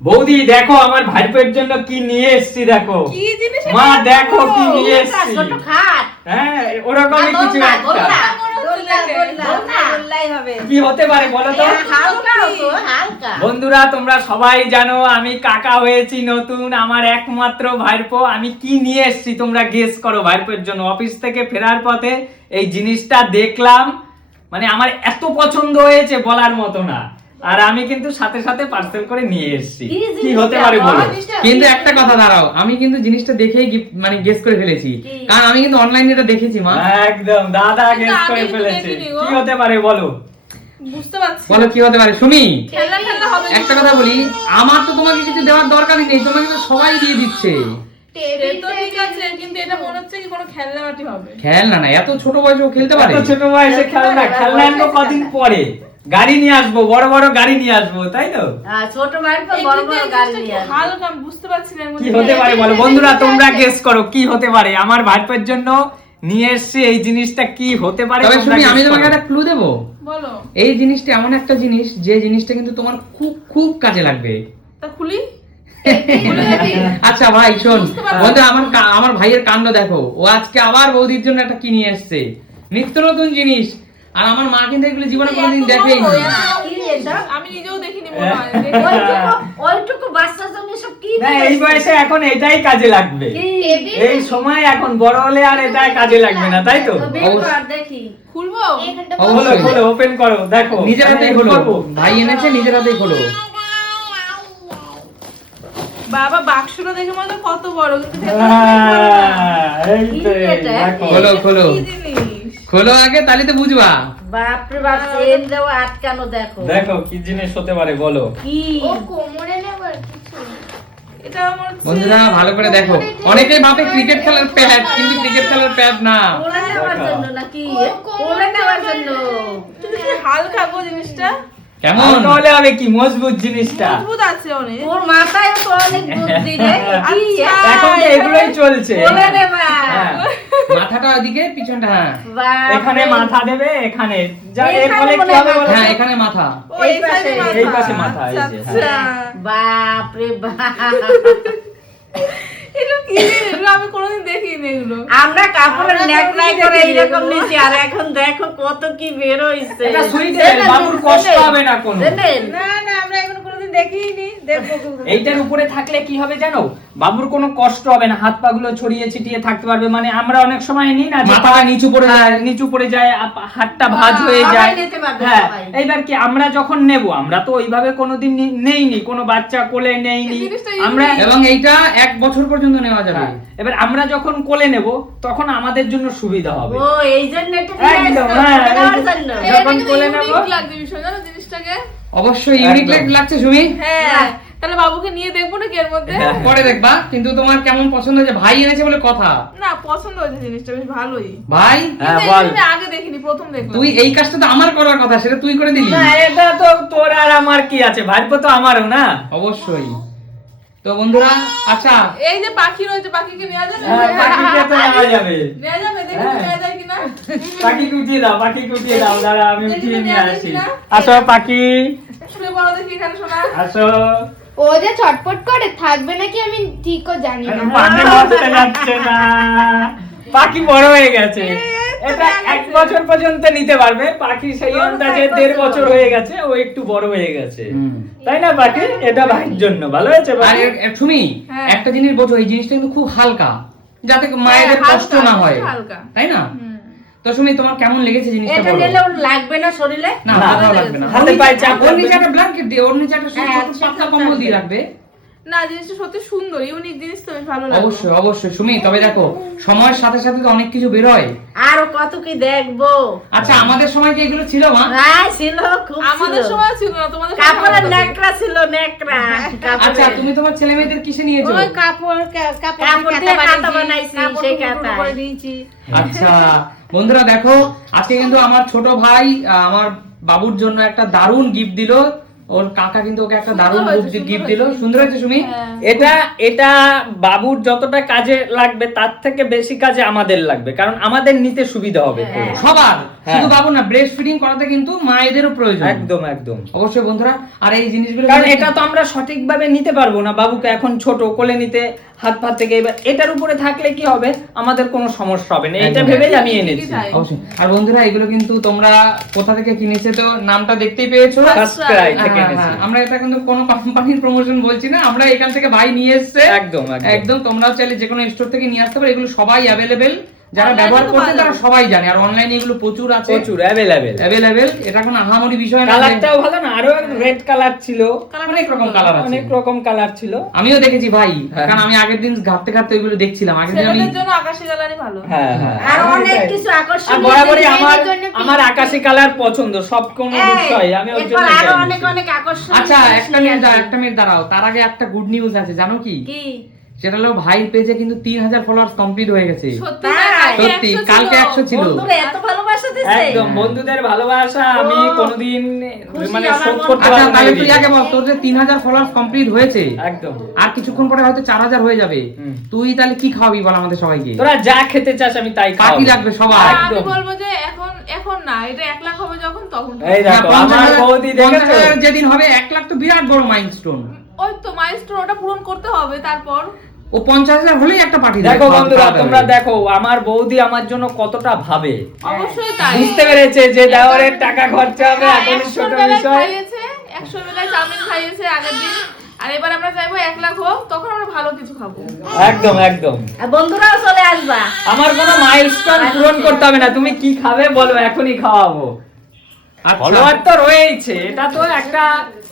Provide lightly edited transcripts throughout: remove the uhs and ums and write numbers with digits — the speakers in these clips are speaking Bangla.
বৌদি দেখো আমার ভাইপোর জন্য কি নিয়ে এসেছি, দেখো কি জিনিস মা, দেখো কি নিয়ে এসেছি। ছোট খাট। হ্যাঁ ওরকমই কিছু একটা। কি হতে পারে বলো তো? হালকা। বন্ধুরা তোমরা সবাই জানো আমি কাকা হয়েছি নতুন, আমার একমাত্র ভাইপো। আমি কি নিয়ে এসেছি তোমরা গেস করো। ভাইপোর জন্য অফিস থেকে ফেরার পথে এই জিনিসটা দেখলাম, মানে আমার এত পছন্দ হয়েছে বলার মতো না। আর আমি কিন্তু সাথে সাথে পার্সেল করে নিয়ে এসেছি। কি হতে পারে বলো? কিন্তু একটা কথা দাঁড়াও, আমি কিন্তু জিনিসটা দেখেই মানে গেস করে ফেলেছি, কারণ আমি কিন্তু অনলাইনে এটা দেখেছি মা। একদম দাদা গেস করে ফেলেছে। কি হতে পারে বলো? বুঝতে পারছি। বলো কি হতে পারে সুমি? খেলনা খেলনা হবে। একটা কথা বলি, আমার তো তোমাকে কিছু দেওয়ার দরকারই নেই, তোমাকে তো সবাই দিয়ে দিচ্ছে। তো ঠিক আছে, কিন্তু এটা মনে হচ্ছে কি কোনো খেলনা বাটি হবে। খেলনা না, এত ছোট বয়সে ও খেলতে পারে? এত ছোট বয়সে খেলনা আনবো কদিন পরে। গাড়ি নিয়ে আসবো, বড় বড় গাড়ি নিয়ে আসবো, তাই তো? ছোট ভাইয়ের পর বড় বড় গাড়ি নিয়ে আসবে। হালকা, আমি বুঝতে পারছি না এর কি মধ্যে হতে পারে বলো বন্ধুরা, তোমরা গেস করো কি হতে পারে। আমার ভাইপোর জন্য নিয়ে এসেছি এই জিনিসটা, কি হতে পারে? তবে তোমরা সুমি আমি guess তোমাকে করো। একটা ক্লু দেবো। বলো। এই জিনিসটা এমন একটা জিনিস, যে জিনিসটা কিন্তু তোমার খুব খুব কাজে লাগবে। তা খুলি। আচ্ছা ভাই শোন, বুঝতে পারছি। বন্ধু আমার ভাইয়ের কাণ্ড দেখো, ও আজকে আবার বৌদির জন্য একটা কি নিয়ে এসেছে, নিত্য নতুন জিনিস। আর আমার মা কিন্তু এগুলো জীবনে কোনোদিন দেখেইনি। আমি নিজেও দেখিনি মনে হয়। ওইটুকু বাচ্চার জন্য সব কি না এই বয়সে এখন এটাই কাজে লাগবে। এই সময় এখন বড় হলে আর এটাই কাজে লাগবে না, তাই তো? দেখি খুলবো। খোলো খোলো, ওপেন করো, দেখো নিজের হাতেই খোলো, করবো। ভাই এনেছে নিজের হাতেই খোলো। বাবা বাক্সটা দেখে মনে হয় কত বড়, কিন্তু এই তো, দেখো। খোলো খোলো কি জিনিস? খোলো আগে, তাহলে তো বুঝবা। বাপরে বাপ, চেন দেওয়া আটকানো, দেখো দেখো কি জিনিস হতে পারে বলো? কি এটা আমার বন্ধুরা ভালো করে দেখো, অনেকেই ভাবে ক্রিকেট খেলার প্যাড, কিন্তু ক্রিকেট খেলার প্যাড না। কোলে নেওয়ার জন্য নাকি? কোলে নেওয়ার জন্য। হালকা গো জিনিসটা। কেমন? হলে হবে কি মজবুত জিনিসটা। মজবুত আছে অনেক। ওর মাথায় তো অনেক বুদ্ধি রে। কি আচ্ছা। এখন তো এগুলোই চলছে। কোলে নেবা। হ্যাঁ। মাথাটা ওইদিকে, পিছনটা হ্যাঁ বাপরে। এখানে মাথা দেবে, এখানে যা এর এখানে ফলে কি মনে হবে হয় বলো? হ্যাঁ, এখানে মাথা। ও এই এই সাইডে পাশে, মাথা। এই পাশে মাথা, এই যে, আচ্ছা। বাপরে বাপ। এগুলো কি জিনিস? এগুলো আমি কোনোদিন দেখিনি এগুলো। আমরা কাপড়ের নেকলাই করে এইরকম নিছি, আর এখন দেখো কত কি বের হইছে। এটা সুইটেবল, বাবুর কষ্ট হবে না কোনো। জানেন? না না, আমরা এখনো কোনোদিন দেখিনি। দেখবো। এইটার উপরে থাকলে কি হবে জানো? বাবুর কোনো কষ্ট হবে না, হাত পা গুলো ছড়িয়ে ছিটিয়ে থাকতে পারবে। মানে আমরা অনেক সময় নিই না যে মাথাটা নিচু পড়ে যায়। নিচু পড়ে যায়, হাতটা ভাঁজ হয়ে সবাই যায়। নিতে পারবে, হ্যাঁ, সবাই। এইবার কি আমরা যখন নেব, আমরা তো ওইভাবে কোনোদিন নেইনি, কোনো বাচ্চা কোলে নেইনি এই জিনিসটা আমরা। এবং এইটা 1 বছর পর্যন্ত নেওয়া যাবে। হ্যাঁ, এবার আমরা যখন কোলে নেব তখন আমাদের জন্য সুবিধা হবে। ও এই জন্য এটা নিয়ে একদম, আসছো, হ্যাঁ, নেওয়ার জন্য। এই- যখন কোলে নেবো। ইউনিক লাগছে বিষয়, জানো জিনিসটাকে? অবশ্যই ইউনিক একদম। লাগছে সুমি। হ্যাঁ, তাহলে বাবুকে নিয়ে দেখবো নাকি এর মধ্যে? হ্যাঁ। পরে দেখবা, কিন্তু তোমার কেমন পছন্দ হয়েছে? ভাই এনেছে বলে কথা। না, পছন্দ হয়েছে জিনিসটা, বেশ ভালোই। ভাই হ্যাঁ, কিন্তু বল। এই আমি আগে দেখিনি, প্রথম দেখলাম। তুই এই কাজটা তো আমার করার কথা, সেটা তুই করে দিলি। না এটা তো তোর আর আমার কি আছে, ভাইপো তো আমারও না। অবশ্যই। তো বন্ধুরা, আচ্ছা এই যে পাখি রয়েছে, পাখিকে নেওয়া যাবে? হ্যাঁ, পাখিকে তো নেওয়া যাবে। নেওয়া যাবে, দেখি হ্যাঁ। নেওয়া যায় কিনা। পাখি কুটিয়ে দাও, পাখি কুটিয়ে দাও, দাঁড়া আমি দেখি উঠিয়ে তো নিয়ে নেওয়া যায় আসি। কিনা। আসো পাখি, শুয়ে পড়ো দেখি এখানে, শোনা। আসো। ও যে ছটপট করে থাকবে নাকি আমি ঠিকও জানি না। পাখি বসতে যাচ্ছে না, পাখি বড় হয়ে গেছে। এটা 1 বছর পর্যন্ত নিতে পারবে। পাখি সেই আন্দাজে 1.5 বছর হয়ে গেছে, ও একটু বড় হয়ে গেছে। হুম। তাই না পাখি? এটা ভাইয়ের জন্য ভালো হয়েছে আর পাখি? শুনি হ্যাঁ। একটা জিনিস বোঝো, এই জিনিসটা কিন্তু খুব হালকা, যাতে মায়েদের হালকা, কষ্ট না হয়, হালকা। তাই না? হুম। তো শুনি তোমার কেমন লেগেছে জিনিসটা এটা বলো। নিলে ওর লাগবে না শরীরে? না, না, ভালো লাগবে না। হাতে পায়ে চাপ ওর লাগবে। নিচে একটা ব্ল্যাঙ্কেট দিয়ে, ওর নিচে একটা হ্যাঁ, ছোট সেটা পাতলা কম্বল দিয়ে থাকবে। রাখবে। না, জিনিসটা সত্যি সুন্দর, ইউনিক জিনিস তো, বেশ ভালো লাগলো। অবশ্যই অবশ্যই সুমি, তবে দেখো সময়ের সাথে সাথে তো অনেক কিছু বেরোয়। আরো কত কি দেখবো। আচ্ছা আমাদের সময় কি এগুলো ছিল মা? হ্যাঁ ছিল, খুব আমাদের ছিল। সময় ছিল না, তোমাদের সময় কাপড়ের ভালো নেকড়া ছিল, নেকড়া। আচ্ছা তুমি তোমার ছেলে মেয়েদের কিসে নিয়েছো? কাপড় দিয়ে কাঁথা বানাইছি, সেই কাঁথা। আচ্ছা বন্ধুরা দেখো, আজকে কিন্তু আমার ছোট ভাই আমার বাবুর জন্য একটা দারুণ গিফট দিল। ওর কাকা কিন্তু ওকে একটা দারুণ গিফট দিল। সুন্দর হয়েছে সুমি? এটা বাবুর যতটা কাজে লাগবে তার থেকে বেশি কাজে আমাদের লাগবে, কারণ আমাদের নিতে সুবিধা হবে। সবার শুধু বাবু না, ব্রেস্ট ফিডিং করাতে কিন্তু মায়েদেরও প্রয়োজন। একদম একদম অবশ্যই বন্ধুরা, আর এই জিনিসগুলো কারণ এটা তো আমরা সঠিকভাবে নিতে পারবো না, বাবুকে এখন ছোট কোলে নিতে হাত পা থেকে, এবার এটার উপরে থাকলে কি হবে, আমাদের কোনো সমস্যা হবে না, এটা একদম। ভেবেই আমি এনেছি। অবশ্যই। আর বন্ধুরা এগুলো কিন্তু তোমরা কোথা থেকে কিনেছে তো নামটা দেখতেই পেয়েছো, সাবস্ক্রাইব থেকে হ্যাঁ, এনেছি। হ্যাঁ, আমরা এটা কিন্তু কোনো কোম্পানির প্রমোশন বলছি না, আমরা এখান থেকে ভাই নিয়ে এসেছে। একদম একদম তোমরাও চাইলে যে কোনো স্টোর থেকে নিয়ে আসতে পারো, এগুলো সবাই অ্যাভেলেবেল, যারা Online ব্যবহার তো করছে পাওয়া তারা যাবে। সবাই জানে, আর অনলাইনে এগুলো প্রচুর আছে, প্রচুর অ্যাভেলেবেল। অ্যাভেলেবেল, এটা কোনো আহামরি বিষয় না। কালারটাও ভালো না, আরো রেড কালার ছিল, অনেক রকম কালার আছে, অনেক রকম কালার ছিল। আমিও দেখেছি ভাই, হ্যাঁ। কারণ আমি আগের দিন ঘাটতে ঘাটতে ওইগুলো দেখছিলাম, আগের দিন আমি ছেলেদের জন্য আকাশি কালারই ভালো। হ্যাঁ হ্যাঁ আর অনেক এটাই। কিছু আর আকর্ষণীয় বরাবরই মেয়েদের আমার জন্য pink আমার আকাশি কালার পছন্দ, সব কোনো বিষয় আমি ওই জন্য এরপর আরো এটাই অনেক নিয়েছি। অনেক আকর্ষণীয় আচ্ছা জিনিস একটা নিয়ে মিনিট আসি। একটা মিনিট দাঁড়াও, তার আগে একটা গুড নিউজ আছে, জানো কি? কি? সেটা হলো ভাইয়ের পেজে কিন্তু 3000 ফলোয়ার্স কমপ্লিট হয়ে গেছে। সত্যি তাই? সত্যি, কালকে 100 ছিল। বন্ধুরা এত ভালোবাসা দিছে। একদম বন্ধুদের ভালোবাসা আমি ও, কোনোদিন খুশি মানে আমার শোধ মন। করতে আচ্ছা পারবো না তাহলে এই তুই দিন। আগে বল, তোর যে 3000 ফলোয়ার্স কমপ্লিট হয়েছে, একদম। আর কিছুক্ষণ পরে হয়তো 4000 হয়ে যাবে, হুম। তুই তাহলে কি খাওয়াবি বল আমাদের সবাইকে? তোরা যা খেতে চাস আমি তাই পার্টি খাওয়াবো। লাগবে সবাই। আমি একদম। বলবো যে এখন না, এটা 1 লাখ হবে যখন তখন। এই দেখো আমার বৌদি দেখেছো, 50,000 যেদিন হবে 1 লাখ তো বিরাট বড় মাইলস্টোন। ওই তো মাইলস্টোন, ওটা পূরণ করতে হবে তারপর। ও 50,000 হলেই একটা পার্টি দেখো বন্ধুরা তোমরা দেখো আমার বৌদি আমার জন্য কতটা ভাবে, অবশ্যই তাই। বুঝতে পেরেছে যে দেওয়ারের টাকা খরচা হবে, এখন 100 ছোট বেলায় বিষয়। খাইয়েছে, 100 বেলায় চাউমিন খাইয়েছে আগের দিন, আর এবার আমরা চাইবো 1 লাখ হোক, তখন আমরা ভালো কিছু খাবো। একদম একদম। আর বন্ধুরাও চলে আসবা। আমার কোনো মাইলস্টোন পূরণ করতে হবে না, তুমি কি খাবে বলো, এখনই খাওয়াবো। ফলোয়ার তো রয়েছে, এটা তো একটা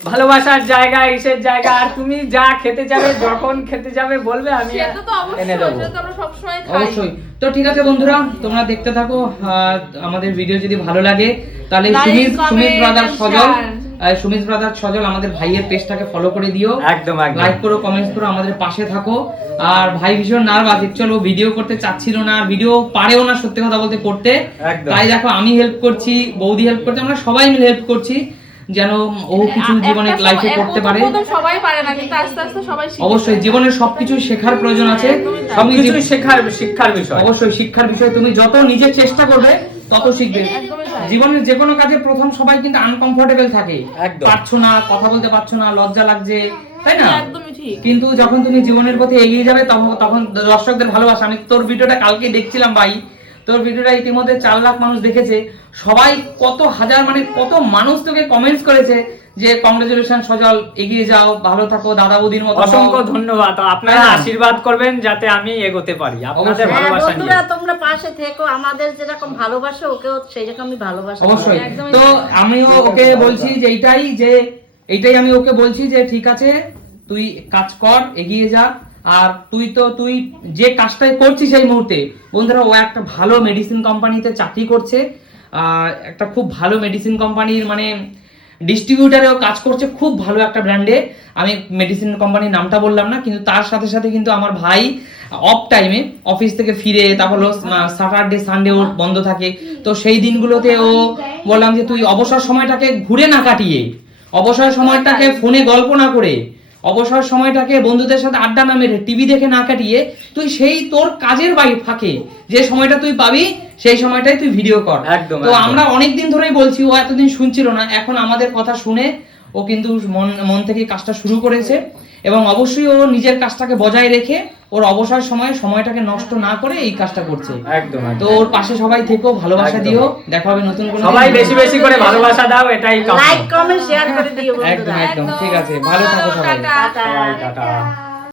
ভালোবাসার জায়গা, ইসের জায়গা, আর তুমি যা খেতে যাবে যখন খেতে যাবে বলবে আমি সেটা তো অবশ্যই, এনে দেবো। সেটা তো আমরা সবসময় খাই। অবশ্যই। তো ঠিক আছে বন্ধুরা, তোমরা দেখতে থাকো, আমাদের ভিডিও যদি ভালো লাগে তাহলে Like, Sumit comment, brother and Sajal, share। Sumit brother Sajal আমাদের ভাইয়ের পেজটাকে ফলো করে দিও, একদম একদম। লাইক করো, কমেন্টস করো, আমাদের পাশে থাকো। আর ভাই ভীষণ নার্ভাস, চলো ভিডিও করতে চাচ্ছিল না, আর ভিডিও পারেও না সত্যি কথা বলতে করতে, একদম। তাই দেখো আমি হেল্প করছি, বৌদি হেল্প করছে, আমরা সবাই মিলে হেল্প করছি যেন ও কিছু জীবনে একটা লাইফে সময়- করতে পারে। প্রথম সবাই পারে না, কিন্তু আস্তে আস্তে সবাই শিখে অবশ্যই যায়। জীবনের সবকিছু শেখার প্রয়োজন আছে, সবকিছু শিক্ষার বিষয়। অবশ্যই শিক্ষার বিষয়, তুমি যত নিজে চেষ্টা করবে তত শিখবে। একদমই তাই। জীবনের যে কোনো কাজে প্রথম সবাই কিন্তু আনকমফোর্টেবল থাকে, একদম। পারছো না, কথা বলতে পারছো না, লজ্জা লাগছে, তাই না? একদমই ঠিক। কিন্তু যখন তুমি জীবনের পথে এগিয়ে যাবে তখন দর্শকদের ভালোবাসা, আমি তোর ভিডিওটা কালকে দেখছিলাম ভাই, তোর ভিডিওটা ইতিমধ্যে 4 লাখ মানুষ দেখেছে, সবাই কত হাজার মানে কত মানুষ তোকে কমেন্টস করেছে যে কংগ্রেচুলেশন সজল, এগিয়ে যাও, ভালো থাকো, দাদা বৌদির মতো হও। অসংখ্য ধন্যবাদ, আপনারা হ্যাঁ। আশীর্বাদ করবেন যাতে আমি এগোতে পারি আপনাদের অবশ্যই। হ্যাঁ, ভালোবাসা নিয়ে। বন্ধুরা তোমরা পাশে থেকো, আমাদের যেরকম ভালোবাসা ওকেও সেই রকমই ভালোবাসা। অবশ্যই। একদমই তো তাই। আমিও ওকে বলছি যে এইটাই আমি ওকে বলছি যে ঠিক আছে তুই কাজ কর, এগিয়ে যা, আর তুই যে কাজটাই করছিস এই মুহূর্তে, বন্ধুরা ও একটা ভালো মেডিসিন কোম্পানিতে চাকরি করছে, একটা খুব ভালো মেডিসিন কোম্পানির মানে ডিস্ট্রিবিউটারেও কাজ করছে, খুব ভালো একটা ব্র্যান্ডে, আমি মেডিসিন কোম্পানির নামটা বললাম না, কিন্তু তার সাথে সাথে কিন্তু আমার ভাই অফ টাইমে অফিস থেকে ফিরে, তারপর স্যাটারডে সানডে ওর বন্ধ থাকে, তো সেই দিনগুলোতে ও বললাম যে তুই অবসর সময়টাকে ঘুরে না কাটিয়ে, অবসর সময়টাকে ফোনে গল্প না করে, অবসর সময়টাকে বন্ধুদের সাথে আড্ডা না মেরে, টিভি দেখে না কাটিয়ে, তুই সেই তোর কাজের ফাঁকে যে সময়টা তুই পাবি সেই সময়টাই তুই ভিডিও কর। একদম, তো একদম। আমরা অনেকদিন ধরেই বলছি, ও এতদিন শুনছিল না, এখন আমাদের কথা শুনে ও কিন্তু মন থেকে কাজটা শুরু করেছে, এবং অবশ্যই ও নিজের কাজটাকে বজায় রেখে ওর অবসর সময়টাকে নষ্ট না করে এই কাজটা করছে। একদম তো ওর পাশে সবাই থেকো, ভালোবাসা একদম। দিও, দেখা হবে নতুন কোনো সবাই দিন। বেশি বেশি করে ভালোবাসা দাও, এটাই কাম্য। লাইক কমেন্ট শেয়ার করে দিও একদম বন্ধুরা। একদম ঠিক আছে, ভালো থাকো সবাই। টাটা। টাটা। টাটা।